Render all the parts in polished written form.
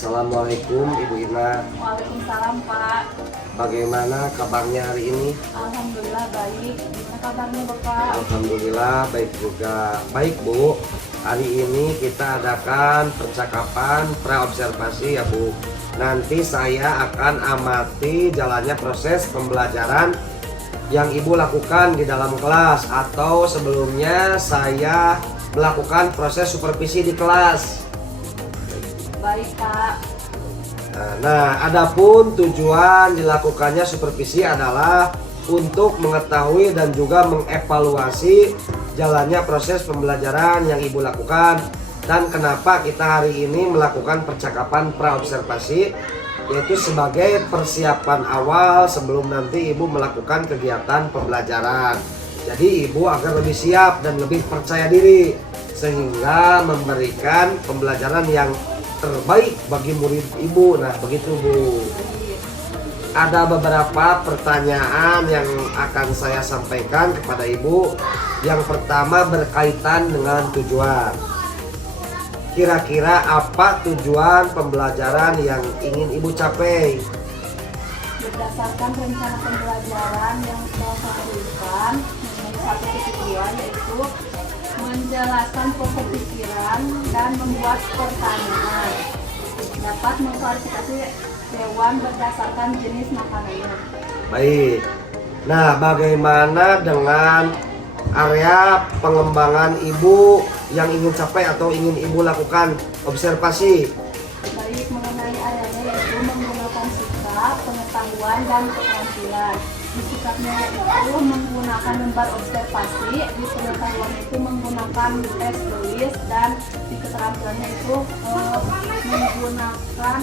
Assalamualaikum Ibu Ina. Waalaikumsalam Pak. Bagaimana kabarnya hari ini? Alhamdulillah baik. Gimana kabarnya Bapak? Alhamdulillah baik juga. Baik Bu, hari ini kita adakan percakapan praobservasi ya Bu. Nanti saya akan amati jalannya proses pembelajaran yang Ibu lakukan di dalam kelas, atau sebelumnya saya melakukan proses supervisi di kelas. Baik Pak. Nah, adapun tujuan dilakukannya supervisi adalah untuk mengetahui dan juga mengevaluasi jalannya proses pembelajaran yang Ibu lakukan, dan kenapa kita hari ini melakukan percakapan praobservasi, yaitu sebagai persiapan awal sebelum nanti Ibu melakukan kegiatan pembelajaran. Jadi Ibu agar lebih siap dan lebih percaya diri sehingga memberikan pembelajaran yang terbaik bagi murid Ibu. Nah, begitu Bu. Ada beberapa pertanyaan yang akan saya sampaikan kepada Ibu. Yang pertama berkaitan dengan tujuan. Kira-kira apa tujuan pembelajaran yang ingin Ibu capai? Berdasarkan rencana pembelajaran yang telah saya berikan, mengenai satu tujuan yaitu menjelaskan pokok pikiran dan membuat pertanyaan. Dapat mengklarifikasi hewan berdasarkan jenis makanannya. Baik. Nah, bagaimana dengan area pengembangan Ibu yang ingin capai atau ingin Ibu lakukan observasi? Baik, mengenai areanya yaitu menggunakan sikap, pengetahuan, dan keterampilan. Di sikapnya yaitu menggunakan lembar observasi, di pengetahuan itu menggunakan tes tulis, dan di keterampilannya itu menggunakan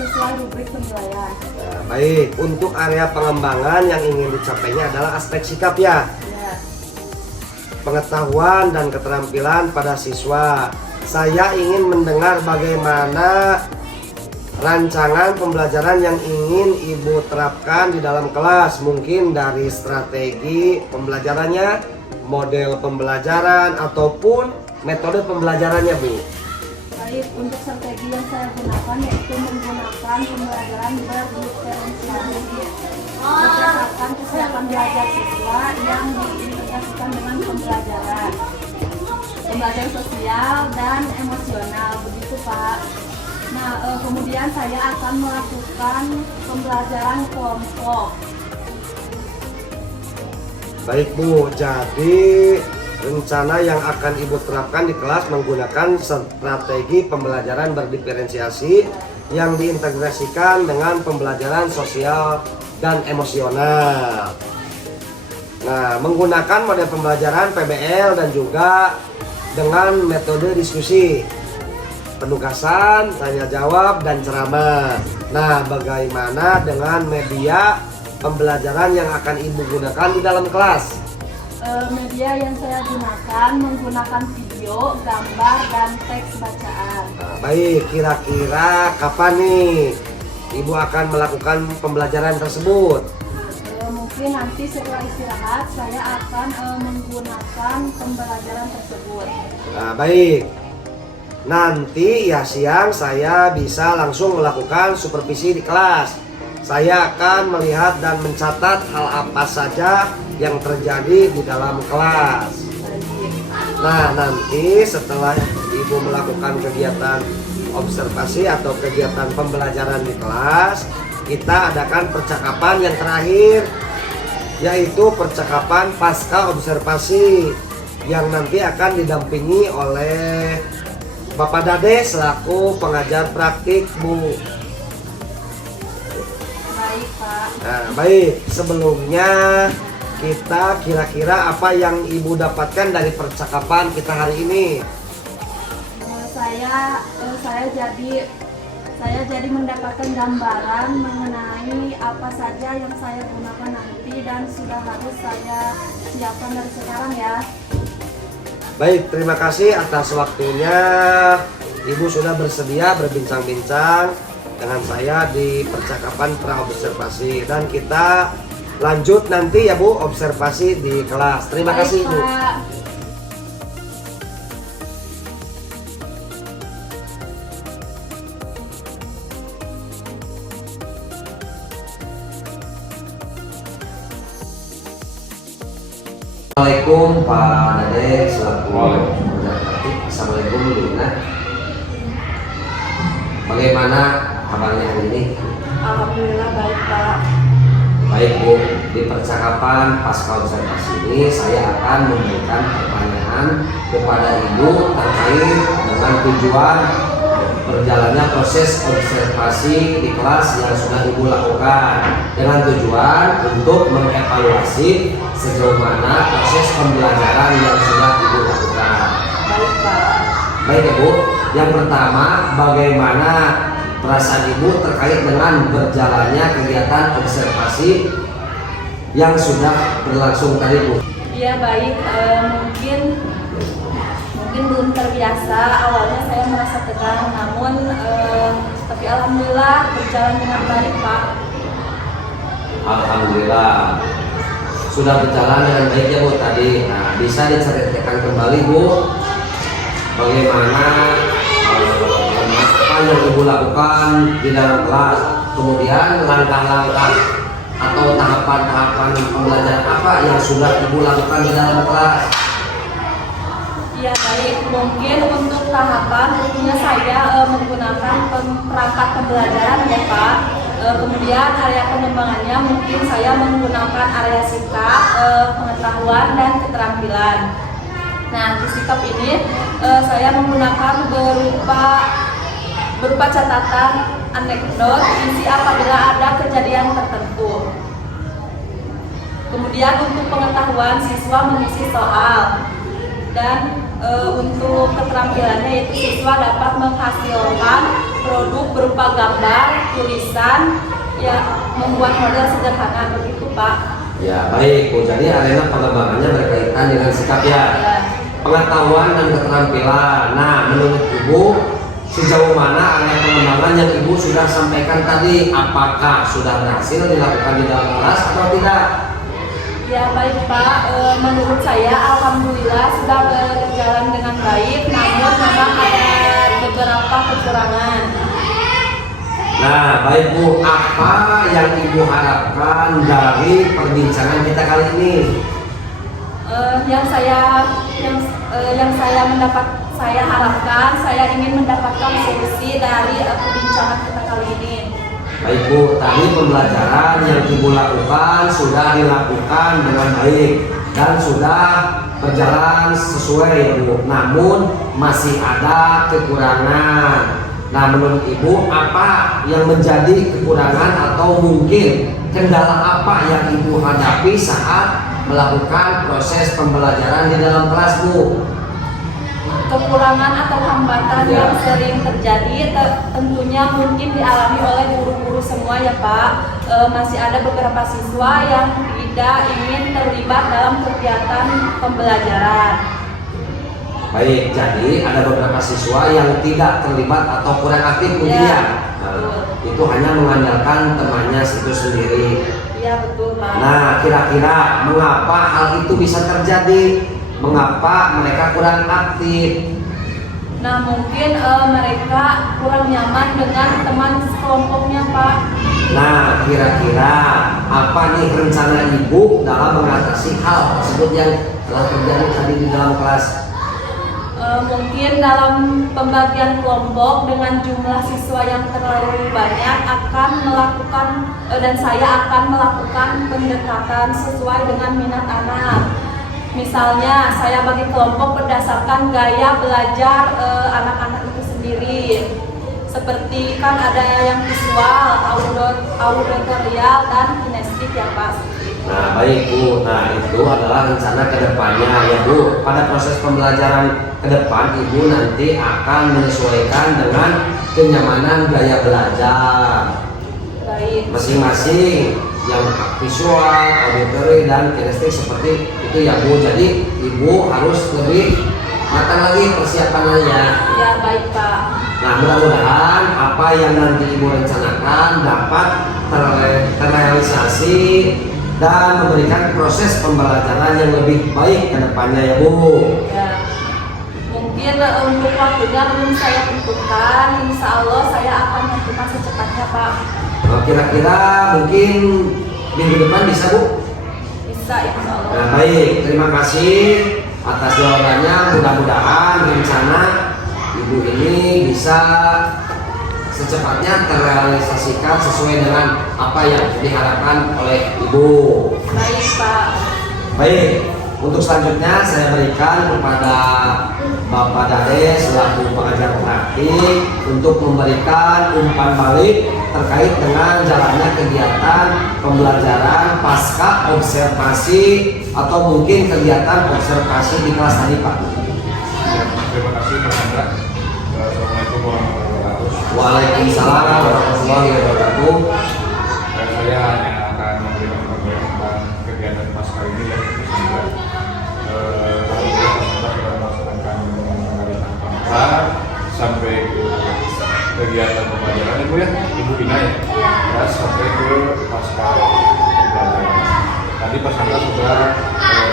sesuai rubrik penilaian. Nah, baik, untuk area pengembangan yang ingin dicapainya adalah aspek sikap ya. Ya. Pengetahuan dan keterampilan pada siswa. Saya ingin mendengar bagaimana rancangan pembelajaran yang ingin Ibu terapkan di dalam kelas. Mungkin dari strategi pembelajarannya, model pembelajaran, ataupun metode pembelajarannya Bu. Baik, untuk strategi yang saya gunakan yaitu menggunakan pembelajaran berdiferensiasi berdasarkan kesiapan belajar siswa yang diintegrasikan dengan pembelajaran sosial dan emosional, begitu Pak. Nah, kemudian saya akan melakukan pembelajaran kelompok. Baik Bu, jadi rencana yang akan Ibu terapkan di kelas menggunakan strategi pembelajaran berdiferensiasi yang diintegrasikan dengan pembelajaran sosial dan emosional. Nah, menggunakan model pembelajaran PBL dan juga dengan metode diskusi, penugasan, tanya jawab, dan ceramah. Nah, bagaimana dengan media pembelajaran yang akan Ibu gunakan di dalam kelas? Media yang saya gunakan menggunakan video, gambar, dan teks bacaan. Nah, baik, kira-kira kapan nih Ibu akan melakukan pembelajaran tersebut? Mungkin nanti setelah istirahat saya akan menggunakan pembelajaran tersebut. Nah, baik. Nanti ya siang saya bisa langsung melakukan supervisi di kelas. Saya akan melihat dan mencatat hal apa saja yang terjadi di dalam kelas. Nah, nanti setelah Ibu melakukan kegiatan observasi atau kegiatan pembelajaran di kelas, kita adakan percakapan yang terakhir, yaitu percakapan pasca observasi yang nanti akan didampingi oleh Bapak Dade selaku pengajar praktik Bu. Baik Pak. Nah, baik, sebelumnya kita kira-kira apa yang Ibu dapatkan dari percakapan kita hari ini? Saya jadi mendapatkan gambaran mengenai apa saja yang saya gunakan nanti dan sudah harus saya siapkan dari sekarang ya. Baik, terima kasih atas waktunya. Ibu sudah bersedia berbincang-bincang dengan saya di percakapan praobservasi, dan kita lanjut nanti ya Bu, observasi di kelas. Terima kasih Ibu. Pak. Assalamualaikum Pak Dade selaku pekerja praktik. Assalamualaikum Bu Lina. Bagaimana kabarnya hari ini? Alhamdulillah baik Pak. Baik Bu, di percakapan pasca observasi ini saya akan memberikan pertanyaan kepada Ibu terkait dengan tujuan berjalannya proses observasi di kelas yang sudah Ibu lakukan, dengan tujuan untuk mengevaluasi sejauh mana proses pembelajaran yang sudah Ibu lakukan. Baik Pak. Baik ya Bu, yang pertama bagaimana perasaan Ibu terkait dengan berjalannya kegiatan observasi yang sudah berlangsung tadi Bu? Iya baik, mungkin belum terbiasa. Awalnya saya merasa tegang, namun tapi alhamdulillah berjalan dengan baik Pak. Alhamdulillah sudah berjalan dengan baik ya Bu tadi. Nah, bisa diceritakan kembali Bu bagaimana apa yang Ibu lakukan di dalam kelas, kemudian langkah-langkah atau tahapan-tahapan pembelajaran apa yang sudah Ibu lakukan di dalam kelas. Ya baik, mungkin untuk tahapan tentunya saya menggunakan perangkat pembelajaran ya Pak. Kemudian area pengembangannya mungkin saya menggunakan area sikap, pengetahuan dan keterampilan. Nah di sikap ini saya menggunakan berupa catatan anekdot isi apabila ada kejadian tertentu. Kemudian untuk pengetahuan siswa mengisi soal. Dan untuk keterampilannya yaitu siswa dapat menghasilkan produk berupa gambar, tulisan, ya membuat model sederhana, begitu Pak. Ya baik Bu, jadi arena pengembangannya berkaitan dengan sikap ya, pengetahuan dan keterampilan. Nah menurut Ibu sejauh mana area pengembangan yang Ibu sudah sampaikan tadi, apakah sudah berhasil dilakukan di dalam kelas atau tidak? Ya baik Pak, menurut saya alhamdulillah sudah berjalan dengan baik, namun memang ada beberapa kekurangan. Nah baik Bu, apa yang Ibu harapkan dari perbincangan kita kali ini? Saya harapkan, saya ingin mendapatkan solusi dari perbincangan kita kali ini. Baik Bu, tadi pembelajaran yang Ibu lakukan sudah dilakukan dengan baik dan sudah berjalan sesuai ya Bu. Namun masih ada kekurangan. Nah menurut Ibu apa yang menjadi kekurangan atau mungkin kendala apa yang Ibu hadapi saat melakukan proses pembelajaran di dalam kelas Bu? Kekurangan atau hambatan yang sering terjadi tentunya mungkin dialami oleh guru-guru semua ya Pak. Masih ada beberapa siswa yang tidak ingin terlibat dalam kegiatan pembelajaran. Baik, jadi ada beberapa siswa yang tidak terlibat atau kurang aktif ya. Itu hanya mengandalkan temannya itu sendiri. Iya betul Pak. Nah kira-kira mengapa hal itu bisa terjadi? Mengapa mereka kurang aktif? Nah mungkin mereka kurang nyaman dengan teman sekelompoknya Pak. Nah kira-kira apa nih rencana Ibu dalam mengatasi hal tersebut yang telah terjadi tadi di dalam kelas? Mungkin dalam pembagian kelompok dengan jumlah siswa yang terlalu banyak akan melakukan dan saya akan melakukan pendekatan sesuai dengan minat anak. Misalnya saya bagi kelompok berdasarkan gaya belajar anak-anak itu sendiri. Seperti kan ada yang visual, auditorial dan kinestetik ya Pak. Nah baik Bu, nah itu adalah rencana kedepannya ya Bu. Pada proses pembelajaran ke depan Ibu nanti akan menyesuaikan dengan kenyamanan gaya belajar. Baik. Masing-masing yang visual, auditory dan kinestetik seperti itu ya Bu. Jadi Ibu harus lebih matang lagi persiapannya. Ya baik Pak. Nah mudah-mudahan apa yang nanti Ibu rencanakan dapat terrealisasi dan memberikan proses pembelajaran yang lebih baik ke depannya ya Bu. Ya. Mungkin untuk waktunya belum saya tentukan, insya Allah saya akan tentukan secepatnya Pak. Kira-kira mungkin minggu depan bisa Bu? Bisa bisa insya Allah. Nah, baik, terima kasih atas jawabannya. Mudah-mudahan rencana ibu ini bisa secepatnya terrealisasikan sesuai dengan apa yang diharapkan oleh ibu. Baik Pak. Baik, untuk selanjutnya saya berikan kepada Bapak Dade selaku pengajar praktik untuk memberikan umpan balik terkait dengan jalannya kegiatan pembelajaran pasca observasi atau mungkin kegiatan observasi di kelas tadi Pak. Terima kasih Pak Hendra. Assalamualaikum warahmatullahi wabarakatuh. Waalaikumsalam warahmatullahi wabarakatuh. Saya hanya akan memberikan informasi tentang kegiatan pasca ini ya, Mas Hendra. Alhamdulillah kita sudah melaksanakan pengalihan pangkat sampai ke kegiatan pembelajaran Ibu ya, Ibu Ina ya, sampai ke pasca pembelajaran. Tadi Pak Hendra sudah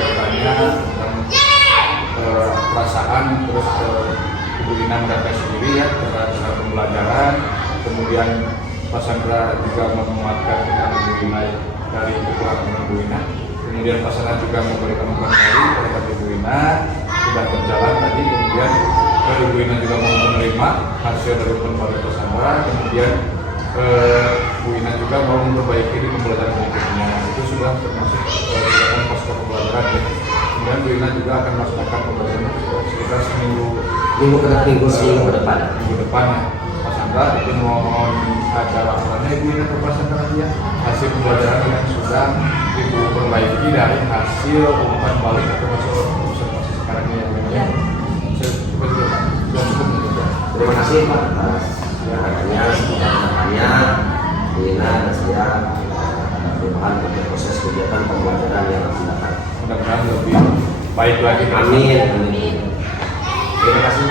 bertanya tentang perasaan terus Ibu Ina mendapat sendiri ya terhadap pembelajaran, kemudian Pak Sandra juga menguatkan tentang Ibu Ina dari kekuatan Ibu Ina, kemudian Pak Sandra juga memberikan informasi terhadap Ibu Ina sudah berjalan tadi, kemudian Ibu Ina juga mau menerima hasil dari pembelajaran Pak Sandra, kemudian Bu Ina juga mau memperbaiki di pembelajaran berikutnya. Itu sudah termasuk kegiatan pasca pembelajaran ya. Kemudian Bu Ina juga akan melaksanakan pembelajaran sekitar Minggu ke depan. Minggu depan ya. Pak Sandra itu mohon ada laporannya Ibu Ina ke Pak Sandra ya. Hasil pembelajaran yang sudah Ibu perbaiki dari hasil umpan balik atau hasil observasi sekarang ini ya Bu Ina ya. Sudah cukup juga. Terima kasih Pak atas kedatangannya, kedatangannya Bu Ina dan saya berdoa untuk proses kegiatan pembelajaran yang akan datang. Mudah-mudahan lebih baik lagi. Amin. Terima kasih.